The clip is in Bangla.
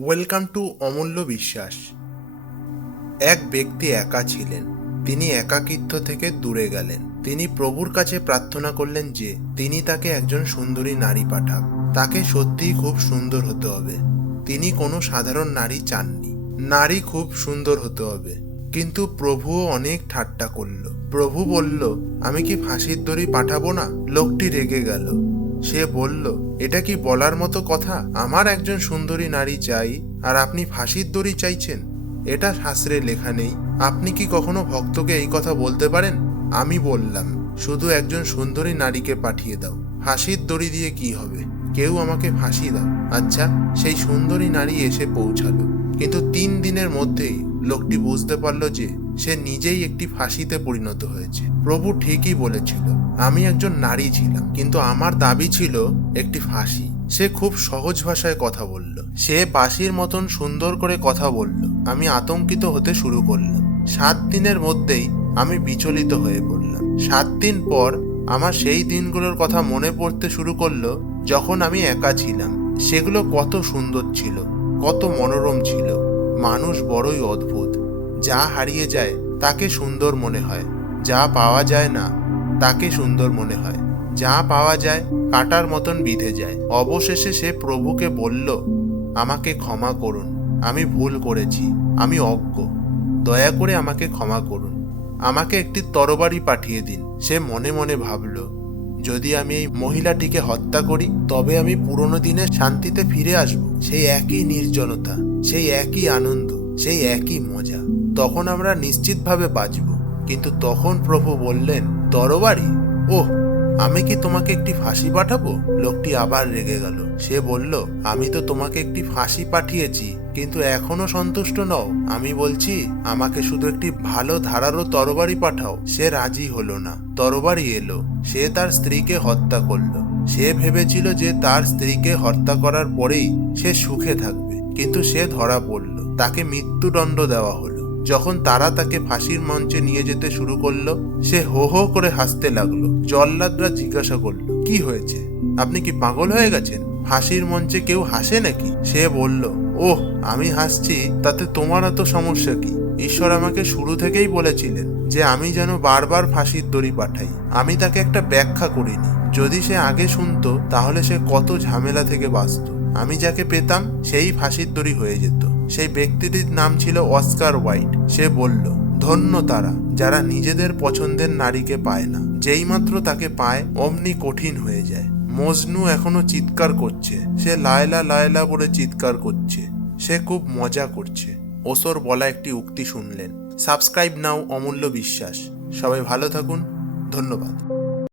ওয়েলকাম টু অমূল্য বিশ্বাস। এক ব্যক্তি একা ছিলেন। তিনি একাকিত্ব থেকে দূরে গেলেন। তিনি প্রভুর কাছে প্রার্থনা করলেন যে তিনি তাকে একজন সুন্দরী নারী পাঠাক। তাকে সত্যিই খুব সুন্দর হতে হবে। তিনি কোনো সাধারণ নারী চাননি। নারী খুব সুন্দর হতে হবে। কিন্তু প্রভুও অনেক ঠাট্টা করল। প্রভু বলল, আমি কি ফাঁসির দড়ি পাঠাবো না? লোকটি রেগে গেল। সে বলল, এটা কি বলার মতো কথা? আমার একজন সুন্দরী নারী চাই, আর আপনি ফাঁসির দড়ি চাইছেন? এটা শাস্ত্রে লেখা নেই। আপনি কি কখনো ভক্তকে এই কথা বলতে পারেন? আমি বললাম, শুধু একজন সুন্দরী নারীকে পাঠিয়ে দাও। ফাঁসির দড়ি দিয়ে কি হবে? কেউ আমাকে ফাঁসি দাও। আচ্ছা, সেই সুন্দরী নারী এসে পৌঁছালো। কিন্তু 3 দিনের মধ্যেই লোকটি বুঝতে পারল যে সে নিজেই একটি ফাঁসিতে পরিণত হয়েছে। প্রভু ঠিকই বলেছিল। আমি একজন নারী ছিলাম, কিন্তু আমার দাবি ছিল একটি ফাঁসি। সে খুব সহজ ভাষায় কথা বলল। সে বাঁশির মতন সুন্দর করে কথা বলল। আমি আতঙ্কিত হতে শুরু করলাম। 7 দিনের মধ্যেই আমি বিচলিত হয়ে পড়লাম। 7 দিন পর আমার সেই দিনগুলোর কথা মনে পড়তে শুরু করলো যখন আমি একা ছিলাম। সেগুলো কত সুন্দর ছিল, কত মনোরম ছিল। মানুষ বড়ই অদ্ভুত। যা হারিয়ে যায় তাকে সুন্দর মনে হয়, যা পাওয়া যায় না তাকে সুন্দর মনে হয়, যা পাওয়া যায় কাঁটার মতন বিঁধে যায়। অবশেষে সে প্রভুকে বলল, আমাকে ক্ষমা করুন, আমি ভুল করেছি, আমি অজ্ঞ, দয়া করে আমাকে ক্ষমা করুন, আমাকে একটি তরবারি পাঠিয়ে দিন। সে মনে মনে ভাবল, যদি আমি এই মহিলাটিকে হত্যা করি তবে আমি পুরনো দিনে শান্তিতে ফিরে আসব। সেই একই নির্জনতা, সেই একই আনন্দ, সেই একই মজা। তখন আমরা নিশ্চিতভাবে বাঁচব। কিন্তু তখন প্রভু বললেন, তরবারি? ওহ, আমি কি তোমাকে একটি ফাঁসি পাঠাবো? লোকটি আবার রেগে গেল। সে বলল, আমি তো তোমাকে একটি ফাঁসি পাঠিয়েছি, কিন্তু এখনো সন্তুষ্ট নও। আমি বলছি, আমাকে শুধু একটি ভালো ধারালো তরবারি পাঠাও। সে রাজি হলো না। তরবারি এলো। সে তার স্ত্রীকে হত্যা করলো। সে ভেবেছিল যে তার স্ত্রীকে হত্যা করার পরেই সে সুখে থাকবে, কিন্তু সে ধরা পড়ল। তাকে মৃত্যুদণ্ড দেওয়া হলো। যখন তারা তাকে ফাঁসির মঞ্চে নিয়ে যেতে শুরু করলো, সে হো হো করে হাসতে লাগলো। জল্লাদরা জিজ্ঞাসা করলো, কি হয়েছে? আপনি কি পাগল হয়ে গেছেন? ফাঁসির মঞ্চে কেউ হাসে নাকি? সে বলল, ওহ, আমি হাসছি, তাতে তোমার এত সমস্যা কি? ঈশ্বর আমাকে শুরু থেকেই বলেছিলেন যে আমি যেন বারবার ফাঁসির দড়ি পাঠাই। আমি তাকে একটা ব্যাখ্যা করিনি। যদি সে আগে শুনতো তাহলে সে কত ঝামেলা থেকে বাঁচত। আমি যাকে পেতাম সেই ফাঁসির দড়ি হয়ে যেত। সেই ব্যক্তিটির নাম ছিল অস্কার ওয়াইল্ড। সে বলল, ধন্য তারা যারা নিজেদের পছন্দের নারীকে পায় না। যেইমাত্র তাকে পায় অমনি কঠিন হয়ে যায়। মজনু এখনো চিৎকার করছে। সে লায়লা লায়লা বলে চিৎকার করছে। সে খুব মজা করছে। ওসর বলা একটি উক্তি শুনলেন, সাবস্ক্রাইব নাও অমূল্য বিশ্বাস। সবাই ভালো থাকুন। ধন্যবাদ।